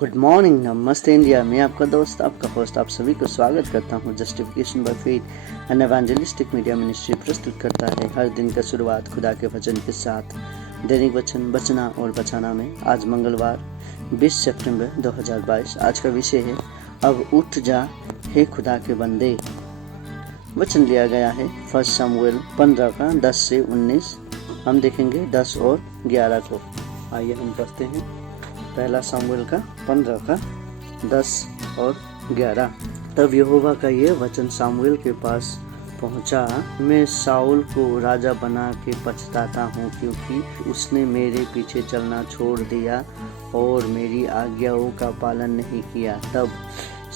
Good morning, नमस्ते India. मैं आपका दोस्त, आपका होस्ट, आप सभी को स्वागत करता हूँ। Justification by faith and evangelistic media ministry प्रस्तुत करता है हर दिन का शुरुआत खुदा के वचन के साथ। दैनिक वचन बचना और बचाना में आज मंगलवार 20 सितंबर 2022। आज का विषय है अब उठ जा हे खुदा के बंदे। वचन लिया गया है 1 शमूएल 15 का 10 से 19। हम देखेंगे 10 और 11 को। आइए हम पढ़ते हैं। पहला शमूएल का 15 का 10 और 11। तब यहोवा का यह वचन शमूएल के पास पहुंचा, मैं शाऊल को राजा बना के पछताता हूँ, क्योंकि उसने मेरे पीछे चलना छोड़ दिया और मेरी आज्ञाओं का पालन नहीं किया। तब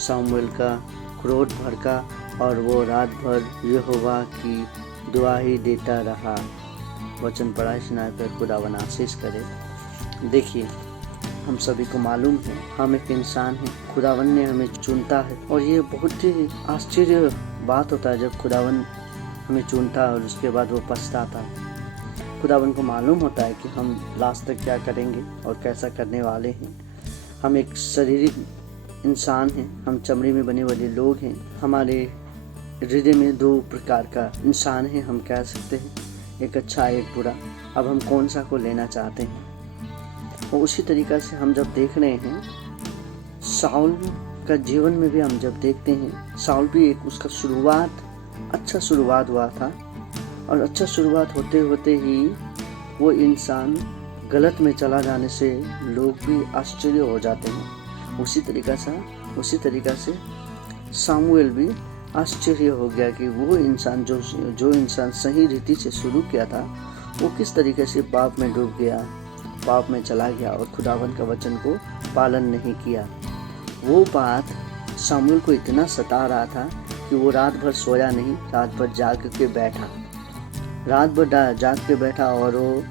शमूएल का क्रोध भड़का और वो रात भर यहोवा की दुआही देता रहा। वचन पढ़ाई सुनाए पर खुदावन आशीष करे। देखिए, हम सभी को मालूम है हम एक इंसान हैं, खुदावन ने हमें चुनता है और ये बहुत ही आश्चर्य बात होता है जब खुदावन हमें चुनता है और उसके बाद वो पछताता है। खुदावन को मालूम होता है कि हम लास्ट तक क्या करेंगे और कैसा करने वाले हैं। हम एक शारीरिक इंसान हैं, हम चमड़ी में बने वाले लोग हैं। हमारे हृदय में दो प्रकार का इंसान है, हम कह सकते हैं, एक अच्छा एक बुरा। अब हम कौन सा को लेना चाहते हैं। और उसी तरीक़ा से हम जब देख रहे हैं शाऊल का जीवन में भी हम जब देखते हैं, शाऊल भी एक उसका अच्छा शुरुआत हुआ था और अच्छा शुरुआत होते होते ही वो इंसान गलत में चला जाने से लोग भी आश्चर्य हो जाते हैं। उसी तरीक़ा से शमूएल भी आश्चर्य हो गया कि वो इंसान जो इंसान सही रीति से शुरू किया था वो किस तरीके से पाप में डूब गया, पाप में चला गया और खुदावन का वचन को पालन नहीं किया। वो बात शमूएल को इतना सता रहा था कि वो रात भर सोया नहीं, रात भर जाग के बैठा और वो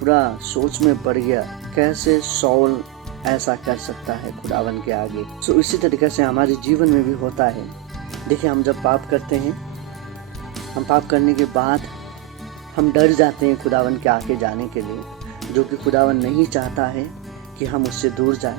पूरा सोच में पड़ गया, कैसे शाऊल ऐसा कर सकता है खुदावन के आगे। सो इसी तरीके से हमारे जीवन में भी होता है। देखिए, हम जब पाप करते हैं, हम पाप करने के बाद हम डर जाते हैं खुदावन के आगे जाने के लिए, जो कि खुदावन नहीं चाहता है कि हम उससे दूर जाएं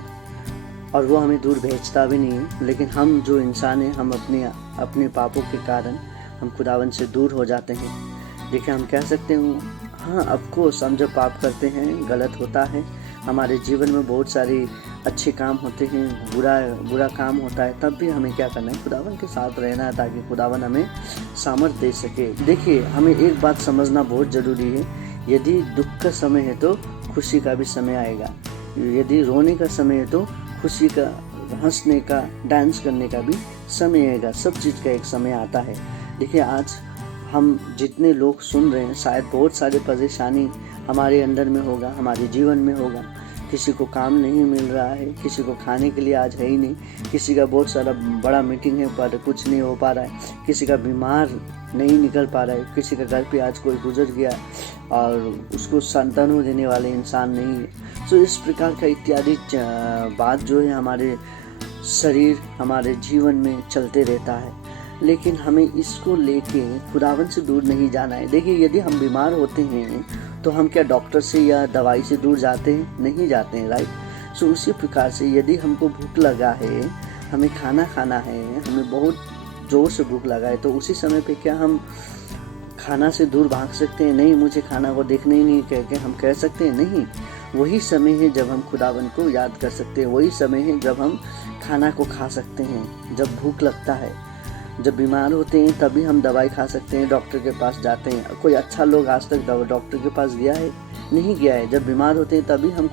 और वो हमें दूर भेजता भी नहीं है। लेकिन हम जो इंसान हैं, हम अपने पापों के कारण हम खुदावन से दूर हो जाते हैं। देखिए, हम कह सकते हैं हाँ, ऑफकोर्स हम जब पाप करते हैं गलत होता है। हमारे जीवन में बहुत सारे अच्छे काम होते हैं, बुरा काम होता है, तब भी हमें क्या करना है, खुदावन के साथ रहना है ताकि खुदावन हमें सामर्थ दे सके। देखिए, हमें एक बात समझना बहुत ज़रूरी है, यदि दुख का समय है तो खुशी का भी समय आएगा। यदि रोने का समय है तो खुशी का, हंसने का, डांस करने का भी समय आएगा। सब चीज़ का एक समय आता है। देखिए, आज हम जितने लोग सुन रहे हैं, शायद बहुत सारी परेशानी हमारे अंदर में होगा, हमारे जीवन में होगा। किसी को काम नहीं मिल रहा है, किसी को खाने के लिए आज है ही नहीं, किसी का बहुत सारा बड़ा मीटिंग है पर कुछ नहीं हो पा रहा है, किसी का बीमार नहीं निकल पा रहा है, किसी का घर पे आज कोई गुजर गया और उसको संतान देने वाले इंसान नहीं है। तो इस प्रकार का इत्यादि बात जो है हमारे शरीर, हमारे जीवन में चलते रहता है। लेकिन हमें इसको लेके खुदावन से दूर नहीं जाना है। देखिए, यदि हम बीमार होते हैं तो हम क्या डॉक्टर से या दवाई से दूर जाते हैं? नहीं जाते हैं, राइट। सो उसी प्रकार से यदि हमको भूख लगा है, हमें खाना खाना है, हमें बहुत ज़ोर से भूख लगा है, तो उसी समय पे क्या हम खाना से दूर भाग सकते हैं? नहीं, मुझे खाना को देखना ही नहीं कह के हम कह सकते हैं? नहीं। वही समय है जब हम खुदावन को याद कर सकते हैं, वही समय है जब हम खाना को खा सकते हैं, जब भूख लगता है। जब बीमार होते हैं तभी हम दवाई खा सकते हैं, डॉक्टर के पास जाते हैं। कोई अच्छा लोग आज तक डॉक्टर के पास गया है? नहीं गया है। जब बीमार होते हैं तभी हम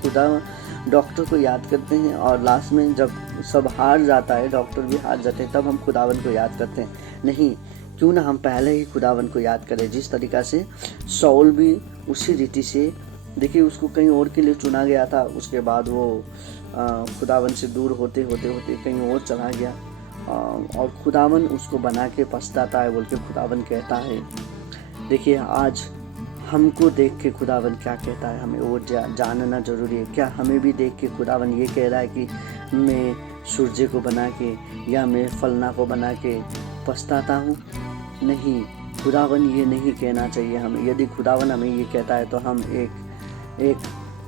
डॉक्टर को याद करते हैं और लास्ट में जब सब हार जाता है, डॉक्टर भी हार जाते हैं, तब हम खुदावन को याद करते हैं। नहीं, क्यों ना हम पहले ही खुदावन को याद करें। जिस तरीक़ा से शाऊल भी उसी रीति से, देखिए, उसको कहीं और के लिए चुना गया था, उसके बाद वो खुदावन से दूर होते होते कहीं और चला गया और खुदावन उसको बना के पछताता है बोल के खुदावन कहता है। देखिए, आज हमको देख के खुदावन क्या कहता है, हमें वो जानना जरूरी है। क्या हमें भी देख के खुदावन ये कह रहा है कि मैं सूर्य को बना के या मैं फलना को बना के पछताता हूँ? नहीं, खुदावन ये नहीं कहना चाहिए हमें। यदि खुदावन हमें ये कहता है तो हम एक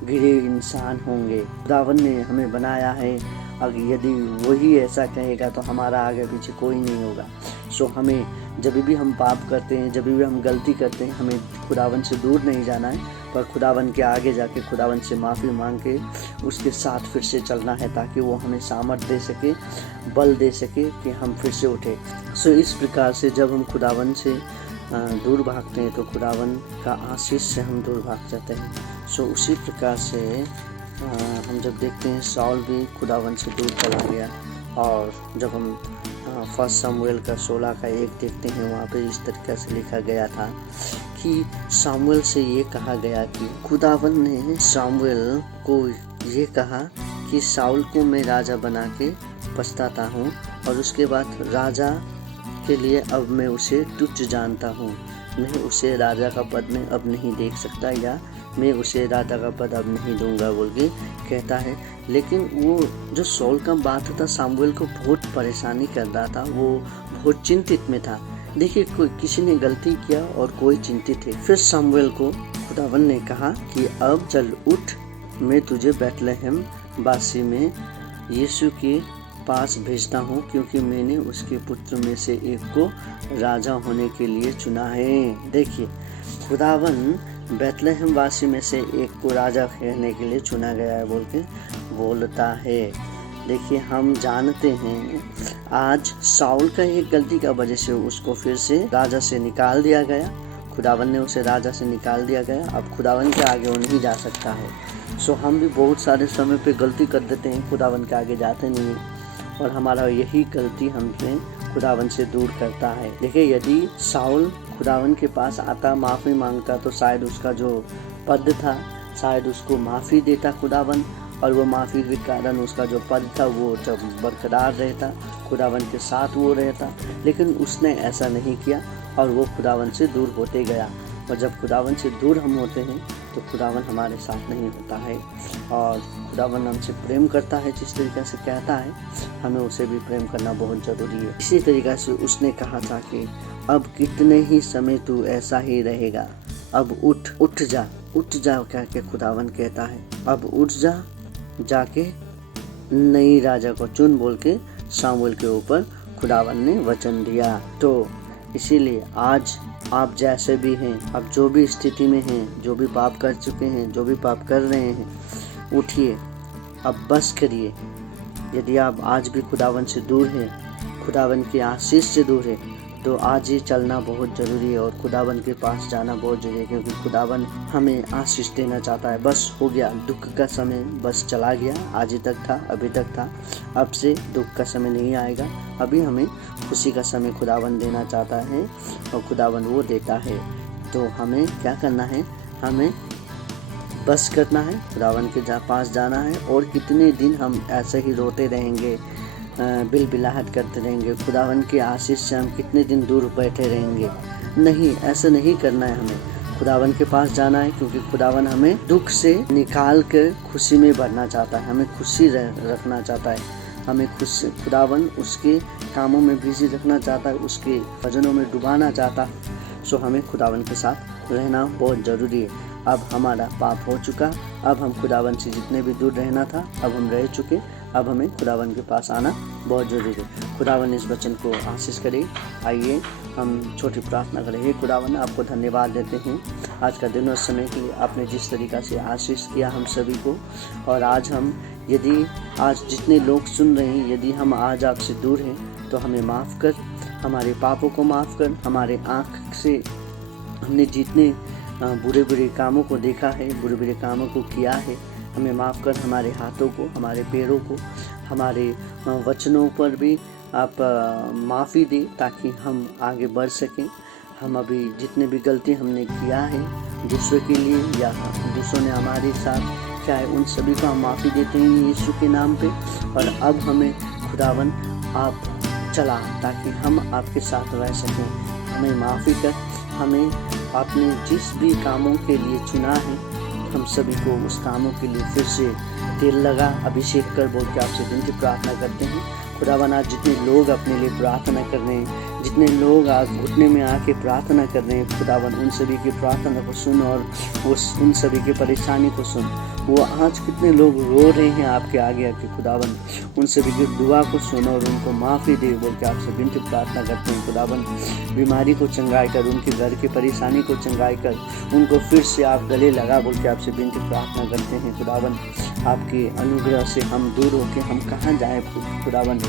गिरे इंसान होंगे। खुदावन ने हमें बनाया है अगर यदि वही ऐसा कहेगा तो हमारा आगे पीछे कोई नहीं होगा। सो हमें जब भी हम पाप करते हैं, जब भी हम गलती करते हैं, हमें खुदावन से दूर नहीं जाना है, पर खुदावन के आगे जाके खुदावन से माफ़ी मांग के उसके साथ फिर से चलना है, ताकि वो हमें सामर्थ दे सके, बल दे सके कि हम फिर से उठे। सो इस प्रकार से जब हम खुदावन से दूर भागते हैं तो खुदावन का आशीष से हम दूर भाग जाते हैं। सो उसी प्रकार से हम जब देखते हैं शाऊल भी खुदावन से दूर चला गया, और जब हम 1 शमूएल का 16 का 1 देखते हैं, वहाँ पे इस तरीके से लिखा गया था कि शमूएल से ये कहा गया कि खुदावन ने शमूएल को ये कहा कि शाऊल को मैं राजा बना के पछताता हूँ, और उसके बाद राजा के लिए अब मैं उसे तुच्छ जानता हूँ। मैं उसे राजा का पद में अब नहीं देख सकता, या मैं उसे राजा का पद अब नहीं दूंगा बोल के कहता है। लेकिन वो जो शाऊल का बात था शमूएल को बहुत परेशानी कर रहा था, वो बहुत चिंतित में था। देखिए, कोई किसी ने गलती किया और कोई चिंतित है। फिर शमूएल को खुदावन ने कहा कि अब चल उठ, मैं तुझे बैतलहम वासी में यीशु के पास भेजता हूँ, क्योंकि मैंने उसके पुत्र में से एक को राजा होने के लिए चुना है। देखिए, खुदावन बैतलहम वासी में से एक को राजा कहने के लिए चुना गया है बोल के बोलता है। देखिए, हम जानते हैं आज शाऊल का एक गलती का वजह से उसको फिर से राजा से निकाल दिया गया। खुदावन ने उसे राजा से निकाल दिया गया। अब खुदावन के आगे वो नहीं जा सकता है। सो हम भी बहुत सारे समय पे गलती कर देते हैं, खुदावन के आगे जाते नहीं हैं, और हमारा यही गलती हमें खुदावन से दूर करता है। देखिए, यदि शाऊल खुदावन के पास आता, माफ़ी मांगता, तो शायद उसका जो पद था शायद उसको माफ़ी देता खुदावन, और वो माफ़ी के कारण उसका जो पद था वो जब बरकरार रहता, खुदावन के साथ वो रहता। लेकिन उसने ऐसा नहीं किया और वो खुदावन से दूर होते गया। और जब खुदावन से दूर हम होते हैं तो खुदावन हमारे साथ नहीं होता है, और खुदावन हमसे प्रेम करता है। जिस तरीके से कहता है हमें उसे भी प्रेम करना बहुत ज़रूरी है। इसी तरीके से उसने कहा था कि अब कितने ही समय तू ऐसा ही रहेगा, अब उठ जा कह के खुदावन कहता है। अब उठ जा, जाके नई राजा को चुन बोल के शमूएल के ऊपर खुदावन ने वचन दिया। तो इसीलिए आज आप जैसे भी हैं, आप जो भी स्थिति में हैं, जो भी पाप कर चुके हैं, जो भी पाप कर रहे हैं, उठिए, अब बस करिए। यदि आप आज भी खुदावन से दूर हैं, खुदावन के आशीष से दूर है, तो आज ही चलना बहुत ज़रूरी है और खुदावन के पास जाना बहुत ज़रूरी है, क्योंकि खुदावन हमें आशीष देना चाहता है। बस हो गया, दुख का समय बस चला गया, आज ही तक था, अभी तक था, अब से दुख का समय नहीं आएगा। अभी हमें खुशी का समय खुदावन देना चाहता है और खुदावन वो देता है। तो हमें क्या करना है, हमें बस करना है, खुदावन के पास जाना है। और कितने दिन हम ऐसे ही रोते रहेंगे, बिलबिलाहट करते रहेंगे, खुदावन के आशीष से हम कितने दिन दूर बैठे रहेंगे? नहीं, ऐसा नहीं करना है। हमें खुदावन के पास जाना है, क्योंकि खुदावन हमें दुख से निकाल कर खुशी में भरना चाहता है, हमें खुशी रखना चाहता है, हमें खुदावन उसके कामों में बिजी रखना चाहता है, उसके भजनों में डुबाना चाहता है। सो हमें खुदावन के साथ रहना बहुत ज़रूरी है। अब हमारा पाप हो चुका, अब हम खुदावन से जितने भी दूर रहना था अब हम रह चुके, अब हमें खुदावन के पास आना बहुत ज़रूरी है। खुदावन इस वचन को आशीष करे। आइए हम छोटी प्रार्थना करें। हे खुदावन, आपको धन्यवाद देते हैं आज का दिन और समय के लिए। आपने जिस तरीक़ा से आशीष किया हम सभी को, और आज हम यदि आज जितने लोग सुन रहे हैं, यदि हम आज आपसे दूर हैं तो हमें माफ़ कर, हमारे पापों को माफ़ कर। हमारे आँख से हमने जितने बुरे बुरे कामों को देखा है, बुरे बुरे कामों को किया है, हमें माफ़ कर। हमारे हाथों को, हमारे पैरों को, हमारे वचनों पर भी आप माफ़ी दे, ताकि हम आगे बढ़ सकें। हम अभी जितने भी गलती हमने किया है दूसरों के लिए या दूसरों ने हमारे साथ किया है, उन सभी को हम माफ़ी देते हैं यीशु के नाम पे। और अब हमें खुदावन आप चला, ताकि हम आपके साथ रह सकें। हमें माफ़ी कर, हमें आपने जिस भी कामों के लिए चुना है, हम सभी को उस कामों के लिए फिर से तेल लगा, अभिषेक कर बोल के आपसे विनती प्रार्थना करते हैं। खुदावन, आज जितने लोग अपने लिए प्रार्थना कर रहे हैं, जितने जितने लोग आज घुटने में आके प्रार्थना कर रहे हैं खुदावन, उन सभी की प्रार्थना को सुन और उन सभी की परेशानी को सुन। वो आज कितने लोग रो रहे हैं आपके आगे आके खुदावन, उन सभी की दुआ को सुन और उनको माफ़ी दे बोल के आपसे विनती प्रार्थना करते हैं खुदावन। बीमारी को चंगाई कर, उनके घर की परेशानी को चंगाई कर, उनको फिर से आप गले लगा बोल के आपसे विनती प्रार्थना करते हैं खुदावन। आपके अनुग्रह से हम दूर होके हम कहाँ जाएं खुदावन,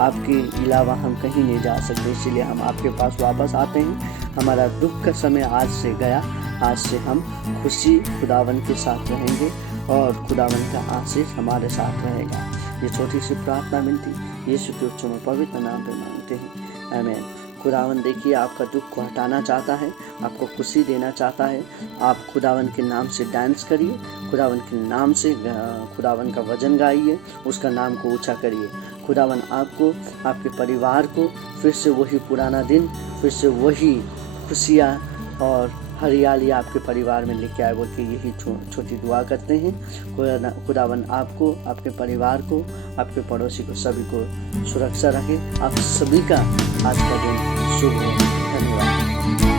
आपके अलावा हम कहीं नहीं जा सकते, इसीलिए हम आपके पास वापस आते हैं। हमारा दुख का समय आज से गया, आज से हम खुशी खुदावन के साथ रहेंगे और खुदावन का आशीष हमारे साथ रहेगा। ये छोटी सी प्रार्थना मिलती यीशु के उच्च में पवित्र नाम पे मांगते हैं, आमीन। खुदावन देखिए आपका दुख को हटाना चाहता है, आपको खुशी देना चाहता है। आप खुदावन के नाम से डांस करिए, खुदावन के नाम से खुदावन का वजन गाइए, उसका नाम को ऊंचा करिए। खुदावन आपको, आपके परिवार को फिर से वही पुराना दिन, फिर से वही खुशियाँ और हरियाली आपके परिवार में लेके आए बोल के यही छोटी दुआ करते हैं। खुदावन आपको, आपके परिवार को, आपके पड़ोसी को, सभी को सुरक्षा रखे। आप सभी का आज का दिन शुभ हो। धन्यवाद।